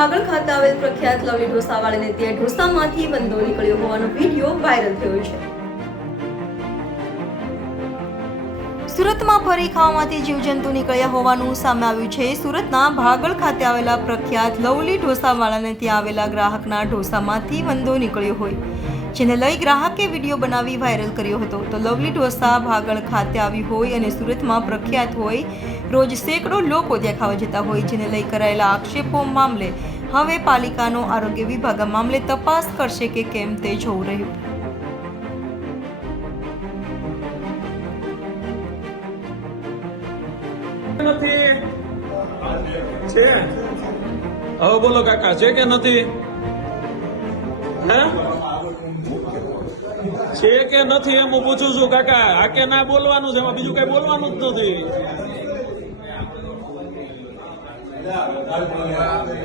ભાગળ ખાતે આવેલ પ્રખ્યાત લવલી ઢોસાવાળાને ત્યાં ઢોસામાંથી બંધો નીકળ્યો હોવાનો વીડિયો વાયરલ થયો છે. સુરતમાં ફરી ખાવામાંથી જીવજંતુ નીકળ્યા હોવાનું સામે આવ્યું છે. સુરતના ભાગળ ખાતે આવેલા પ્રખ્યાત લવલી ઢોસાવાળાને ત્યાં આવેલા ગ્રાહકના ઢોસામાંથી વંદો નીકળ્યો હોય, જેને લઈ ગ્રાહકે વીડિયો બનાવી વાયરલ કર્યો હતો. તો લવલી ઢોસા ભાગળ ખાતે આવી હોય અને સુરતમાં પ્રખ્યાત હોય, રોજ સેંકડો લોકો ત્યાં ખાવા જતા હોય, જેને લઈ કરાયેલા આક્ષેપો મામલે હવે પાલિકાનો આરોગ્ય વિભાગ મામલે તપાસ કરશે કે કેમ તે જોવું રહ્યું. નથી. છે? હવે બોલો કાકા, છે કે નથી? હે? છે કે નથી એમ હું પૂછું છું કાકા, આ કે ના બોલવાનું છે? બીજું કઈ બોલવાનું જ નથી.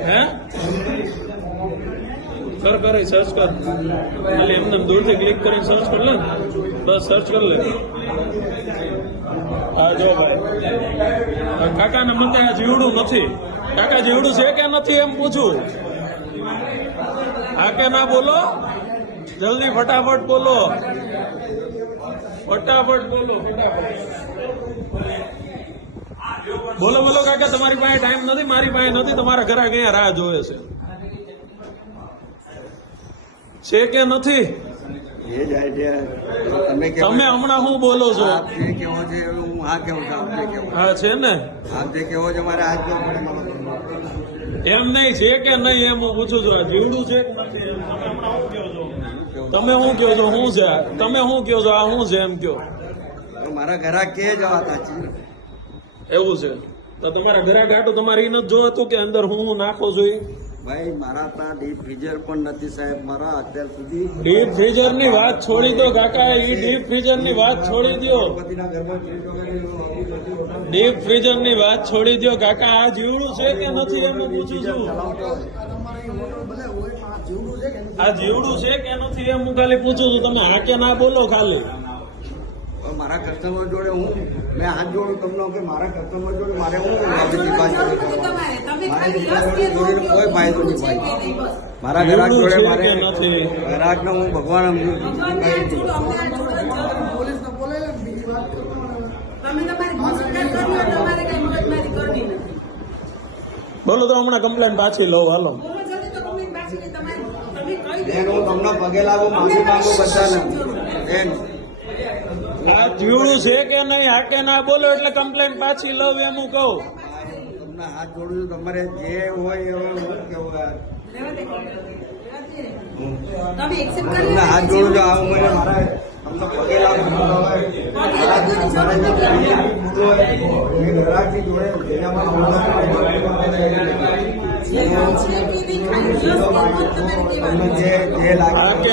હે? સર કરે સર્ચ કર. ખાલી એમને દૂરથી ક્લિક કરીને સર્ચ કર લે બસ સર્ચ કર લે. હા, જો ભાઈ. કાકાને મતે આ જીવડું નથી. કાકા જીવડું છે કે નથી એમ પૂછું. હા કે ના બોલો? જલ્દી ફટાફટ બોલો. ફટાફટ બોલો, ફટાફટ. બોલો બોલો કાકા તમારી પાસે ટાઈમ નથી મારી પાસે નથી તમારા ઘરે અહીંયા રાહ જોવે છે? છે કે નથી? તમે હમણાં શું બોલો છો? કેવો છે હું આ કેવું છું હા છે ને? આપ જે કેવો છે મારે આજ એમ નહીં છે કે નહીં એમ હું પૂછું છું. જીવડું છે? તમે શું કહો છો? હું છો તમે શું કહો છો? આ શું છે એમ તો મારા ઘરા કે જવાતા છે? એવું છે. તો તમારા ઘરે ગાટું તમારે એ નથી જોતું કે અંદર હું નાખો છો ભાઈ મારા ત્યાં ડીપ ફ્રીઝર પણ નથી સાહેબ. મારા અત્યાર સુધી ડીપ ફ્રીઝરની વાત છોડી દો કાકા એ ડીપ ફ્રીઝરની વાત છોડી દો. ડીપ ફ્રીઝરની વાત છોડી દો કાકા આ જીવડું છે કે નથી એમ પૂછું છું? આ જીવડું છે કે નથી એમ હું ખાલી પૂછું છું તમે હા કે ના બોલો ખાલી. મારા કસ્ટમર જોડે હું મેં હાથ જોડું તમને કે મારા કસ્ટમર જોડે મારે હું જોડે કોઈ ફાયદો નહીં ભાઈ. મારા ગ્રાહક જોડે મારે? ગ્રાહકને હું ભગવાન સમજુ છું. કઈ જ નહીં. તમે તમારી હોસ્પિટલ કરવી હોય તમારે કઈ મગજમારી કરવી નથી. બોલો તો હમણાં કમ્પ્લેન પાછી લઉં હાલો. બહુ જલ્દી તો તમે પાછી તમારી તમે કહી બેન હું તમને પગે લાગુ માફી માંગુ બધાને. બેન આ જીવડું છે કે નહીં હા કે ના બોલો એટલે કમ્પ્લેન પાછી લઉં એમ હું કહું. તમને હાથ જોડું છું તમારે જે હોય એવું કેવું હાથ જોડું છું આવું મને મારા તમને પગે લાગુ. ગ્રાહકની જોડે તમારે તમને જે જે લાગે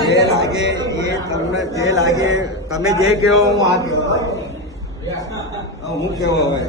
જે લાગે એ તમને જે લાગે તમે જે કહો હું આ કહો. હું કેવો હવે.